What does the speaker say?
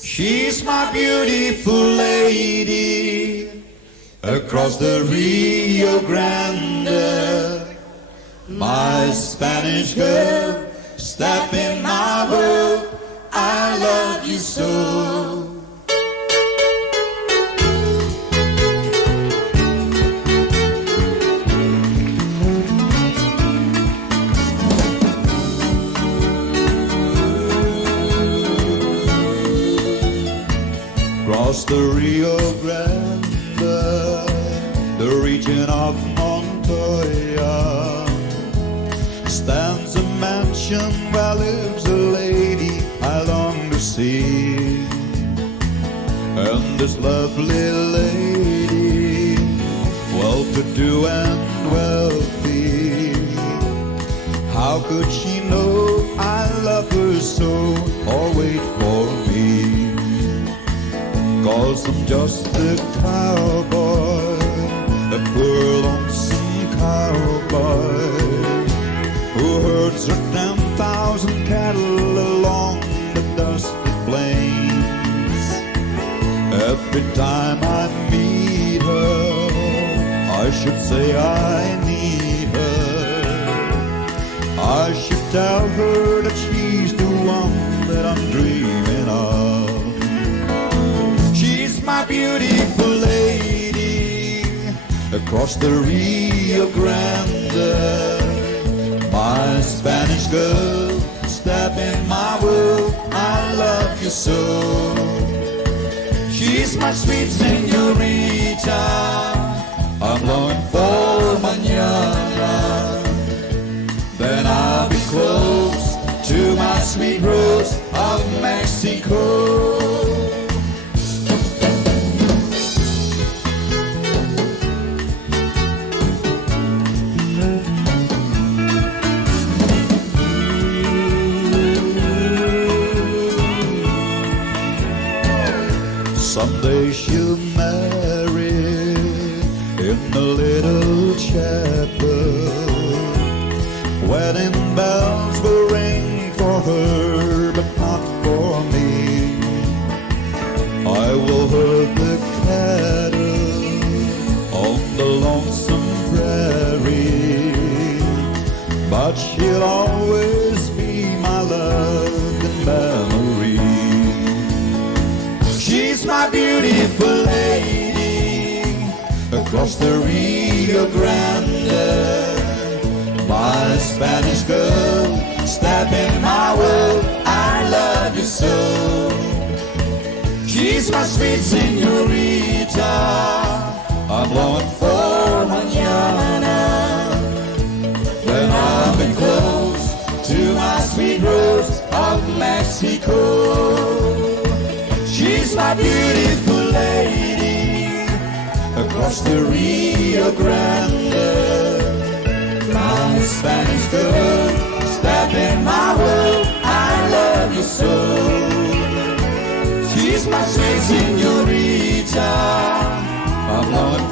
She's my beautiful lady across the Rio Grande. My Spanish girl, step in my world, I love you so. Across the Rio Grande, the region of Montoya, stands a mansion where lives a lady I long to see. And this lovely lady, well-to-do and wealthy, how could she know I love her so, or wait for me? 'Cause I'm just a cowboy, a poor lonesome cowboy, who herds her 10,000 cattle along the dusty plains. Every time I meet her, I should say I need her. I should tell her that she's the one that I'm dreaming of. My beautiful lady across the Rio Grande, my Spanish girl, step in my world, I love you so. She's my sweet señorita, I'm longing for mañana. Then I'll be close to my sweet rose of Mexico. Someday she'll marry in a little chapel. Wedding bells will ring for her, but not for me. I will herd the cattle on the lonesome prairie, but she'll always be my love and memory. She's my beautiful lady across the Rio Grande, my Spanish girl, step in my world, I love you so. She's my sweet señorita, I'm longing for mañana. When I've been close to my sweet rose of Mexico. She's my beautiful lady across the Rio Grande, my Spanish girl, step in my world, I love you so. She's my sweet señorita, I'm longing